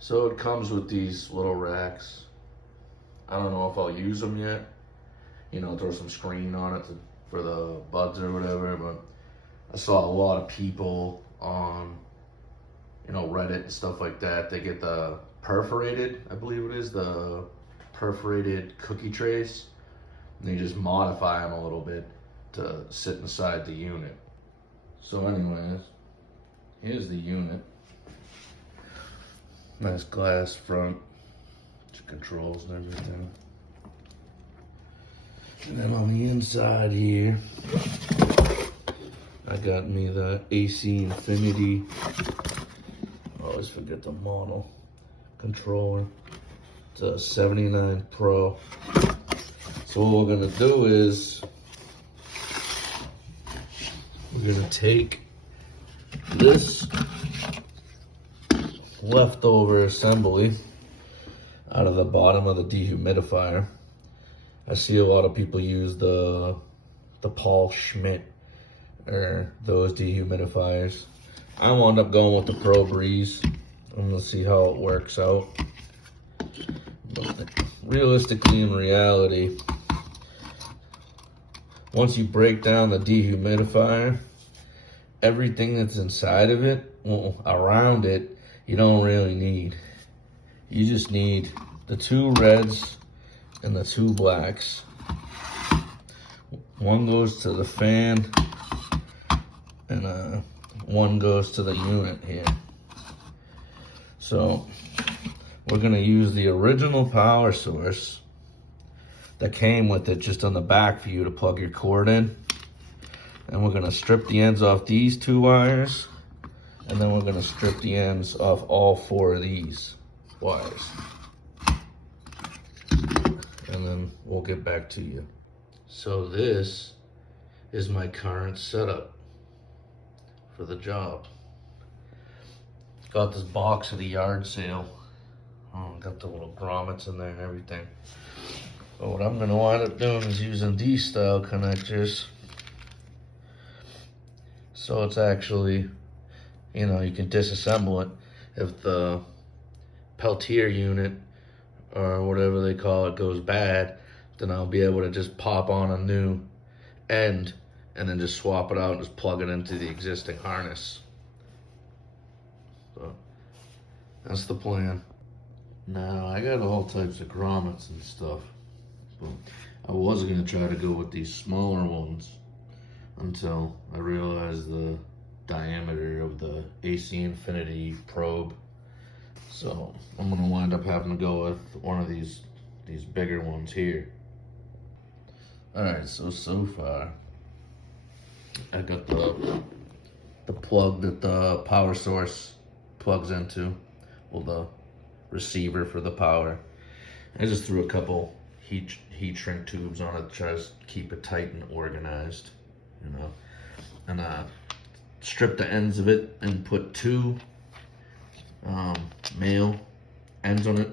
So it comes with these little racks. I don't know if I'll use them yet. You know, throw some screen on it for the buds or whatever, but I saw a lot of people on, you know, Reddit and stuff like that. They get the perforated, I believe it is, the perforated cookie trays. And they just modify them a little bit to sit inside the unit. So anyways, here's the unit. Nice glass front, controls and everything. And then on the inside here, I got me the AC Infinity. I always forget the model. Controller. It's a 79 Pro. So what we're gonna do is we're gonna take this leftover assembly out of the bottom of the dehumidifier. I see a lot of people use the Paul Schmidt or those dehumidifiers. I wound up going with the Pro Breeze. I'm gonna see how it works out. But realistically, in reality, once you break down the dehumidifier, everything that's inside of it, well, around it, you don't really need. You just need the two reds and the two blacks. One goes to the fan and one goes to the unit here. So we're gonna use the original power source that came with it just on the back for you to plug your cord in. And we're gonna strip the ends off these two wires, and then we're gonna strip the ends off all four of these wires. And then we'll get back to you. So this is my current setup for the job. Got this box at a yard sale. Got the little grommets in there and everything. So what I'm gonna wind up doing is using these style connectors. So it's actually, you know, you can disassemble it. If the Peltier unit or whatever they call it goes bad, then I'll be able to just pop on a new end and then just swap it out and just plug it into the existing harness. So that's the plan. Now I got all types of grommets and stuff, but I was gonna try to go with these smaller ones until I realized the diameter of the AC Infinity probe. So I'm gonna wind up having to go with one of these bigger ones here. Alright, so far I got the plug that the power source plugs into, well, the receiver for the power. I just threw a couple heat shrink tubes on it to try to keep it tight and organized, you know, and strip the ends of it and put two male ends on it,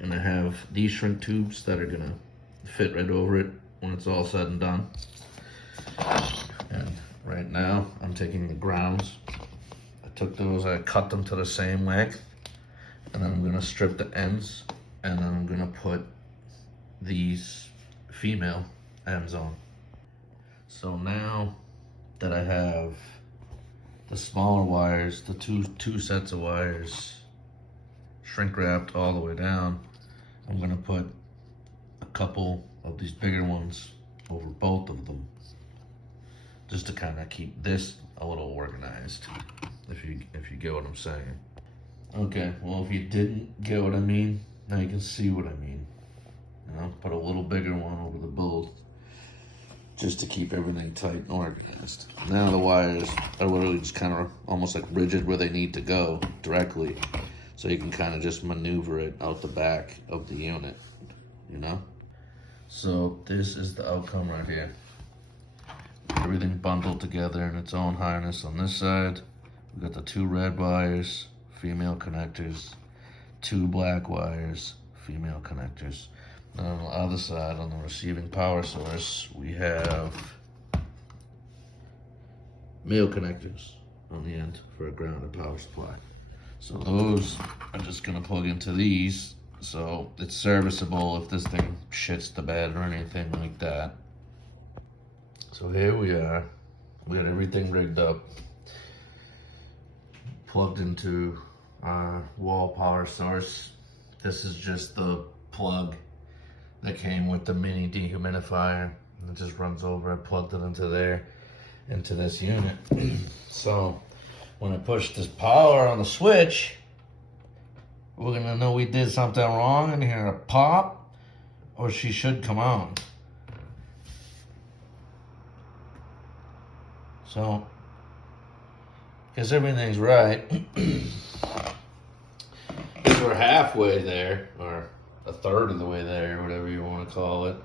and I have these shrink tubes that are gonna fit right over it when it's all said and done. And right now I'm taking the grounds. I took those, I cut them to the same length, and then I'm gonna strip the ends, and then I'm gonna put these female ends on. So now that I have the smaller wires, the two sets of wires shrink wrapped all the way down, I'm gonna put a couple of these bigger ones over both of them, just to kind of keep this a little organized, if you get what I'm saying. Okay, well, if you didn't get what I mean, now you can see what I mean. You know, put a little bigger one over the both, just to keep everything tight and organized. Now the wires are literally just kind of almost like rigid where they need to go directly, so you can kind of just maneuver it out the back of the unit, you know? So this is the outcome right here. Everything bundled together in its own harness. On this side, we got the two red wires, female connectors, two black wires, female connectors. And on the other side, on the receiving power source, we have male connectors on the end for a ground and power supply. So those are just gonna plug into these, so it's serviceable if this thing shits the bed or anything like that. So here we are. We got everything rigged up, plugged into our wall power source. This is just the plug that came with the mini dehumidifier. It just runs over. I plugged it into there, into this unit. So when I push this power on the switch, we're gonna know we did something wrong and hear a pop, or she should come on. So, because everything's right, we're halfway there, or a third of the way there, whatever you want to call it.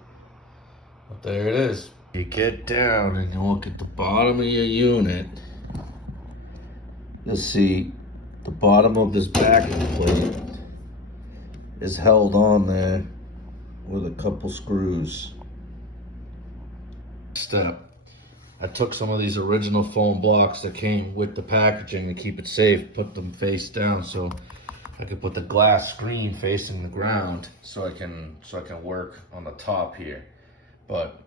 But there it is. You get down and you look at the bottom of your unit. You'll see the bottom of this backing plate is held on there with a couple screws. Step. I took some of these original foam blocks that came with the packaging to keep it safe, put them face down so I could put the glass screen facing the ground so I can work on the top here. But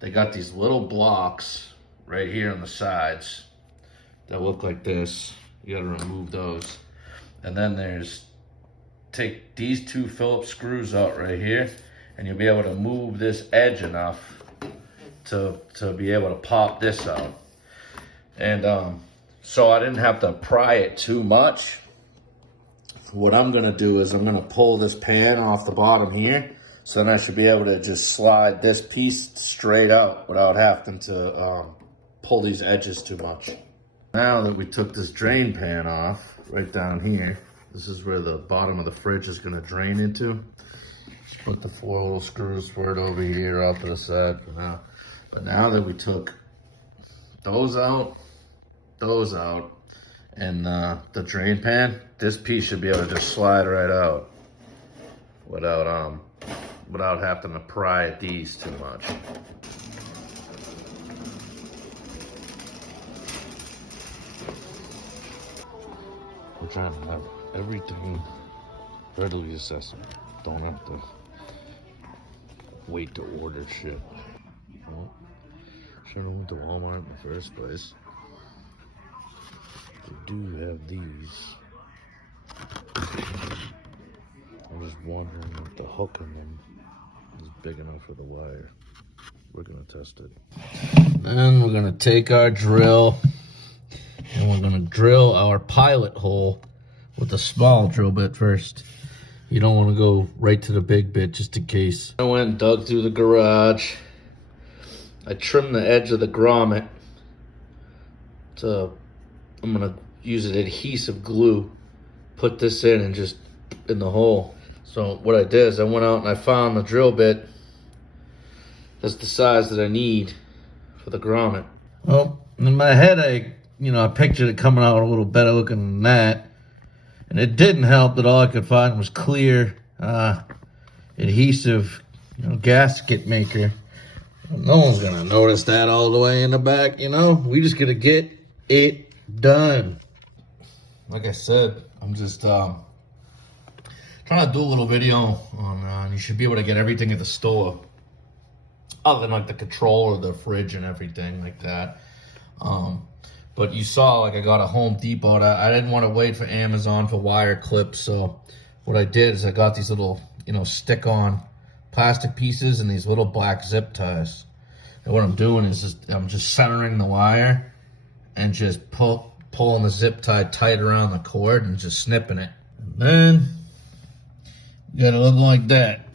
they got these little blocks right here on the sides that look like this. You gotta remove those. And then take these two Phillips screws out right here, and you'll be able to move this edge enough to be able to pop this out. And so I didn't have to pry it too much. What I'm gonna do is I'm gonna pull this pan off the bottom here, so then I should be able to just slide this piece straight out without having to pull these edges too much. Now that we took this drain pan off, right down here, this is where the bottom of the fridge is gonna drain into. Put the 4 little screws for it over here off to the side for now. But now that we took those out, and the drain pan, this piece should be able to just slide right out without having to pry at these too much. We're trying to have everything readily accessible. Don't have to wait to order shit. Well, should have went to Walmart in the first place. They do have these. I'm just wondering if the hook in them is big enough for the wire. We're gonna test it. Then we're gonna take our drill and we're gonna drill our pilot hole with a small drill bit first. You don't want to go right to the big bit just in case. I went and dug through the garage. I trimmed the edge of the grommet I'm gonna use an adhesive glue, put this in and just in the hole. So what I did is I went out and I found the drill bit that's the size that I need for the grommet. Well, in my head I pictured it coming out a little better looking than that. And it didn't help that all I could find was clear adhesive gasket maker. No one's gonna notice that all the way in the back, We just gotta get it done. Like I said, I'm just trying to do a little video on, you should be able to get everything at the store. Other than like the controller, the fridge and everything like that. But you saw, like I got a Home Depot. I didn't want to wait for Amazon for wire clips. So what I did is I got these little, stick-on plastic pieces and these little black zip ties. And what I'm doing is I'm just centering the wire and just pulling the zip tie tight around the cord and just snipping it. And then you gotta look like that.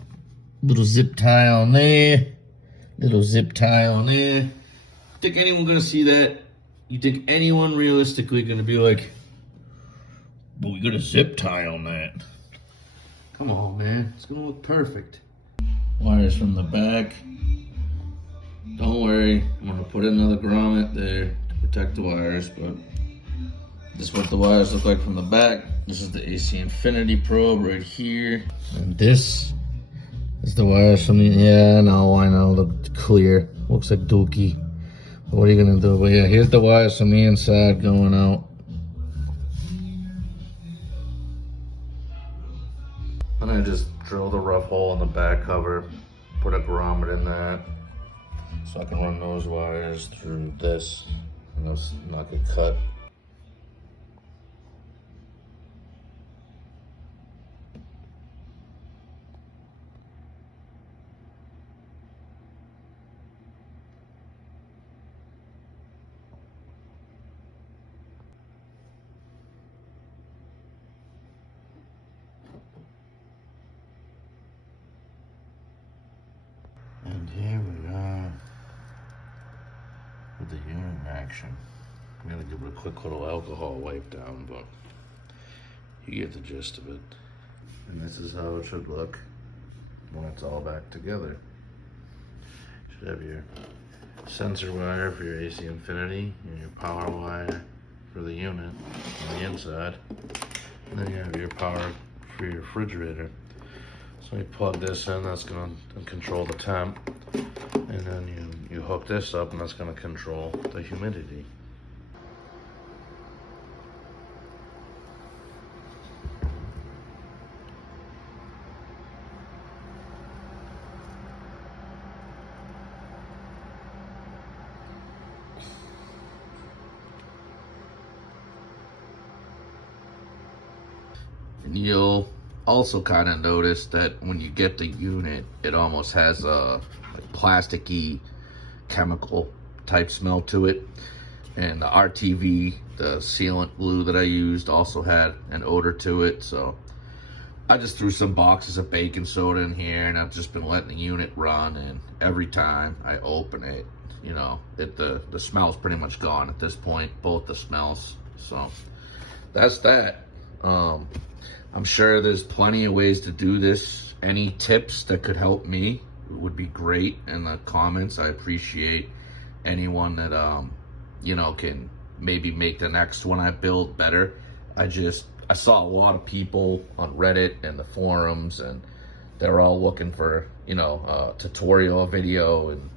Little zip tie on there. Little zip tie on there. Think anyone gonna see that? You think anyone realistically gonna be like, but we got a zip tie on that? Come on, man. It's gonna look perfect. Wires from the back. Don't worry, I'm gonna put another grommet there to protect the wires, but this is what the wires look like from the back. This is the AC Infinity probe right here. And this is the wires from the, yeah, I know, look clear. Looks like dookie. But what are you gonna do? But yeah, here's the wires from the inside going out. I just drilled a rough hole in the back cover, put a grommet in there, so I can run those wires through this and those not get cut. And here we are with the unit in action. I'm gonna give it a quick little alcohol wipe down, but you get the gist of it. And this is how it should look when it's all back together. Should have your sensor wire for your AC Infinity and your power wire for the unit on the inside. And then you have your power for your refrigerator. So you plug this in, that's going to control the temp, and then you hook this up, and that's going to control the humidity. And you'll also kind of notice that when you get the unit, it almost has a like plasticky chemical type smell to it. And the RTV, the sealant glue that I used, also had an odor to it. So I just threw some boxes of baking soda in here, and I've just been letting the unit run. And every time I open it, you know, the smell's pretty much gone at this point, both the smells. So that's that. I'm sure there's plenty of ways to do this. Any tips that could help me would be great in the comments. I appreciate anyone that, you know, can maybe make the next one I build better. I saw a lot of people on Reddit and the forums, and they're all looking for, you know, a tutorial video, and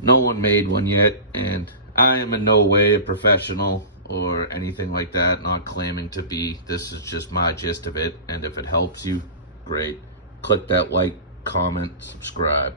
no one made one yet. And I am in no way a professional or anything like that, not claiming to be. This is just my gist of it, and if it helps you, great. Click that like, comment, subscribe.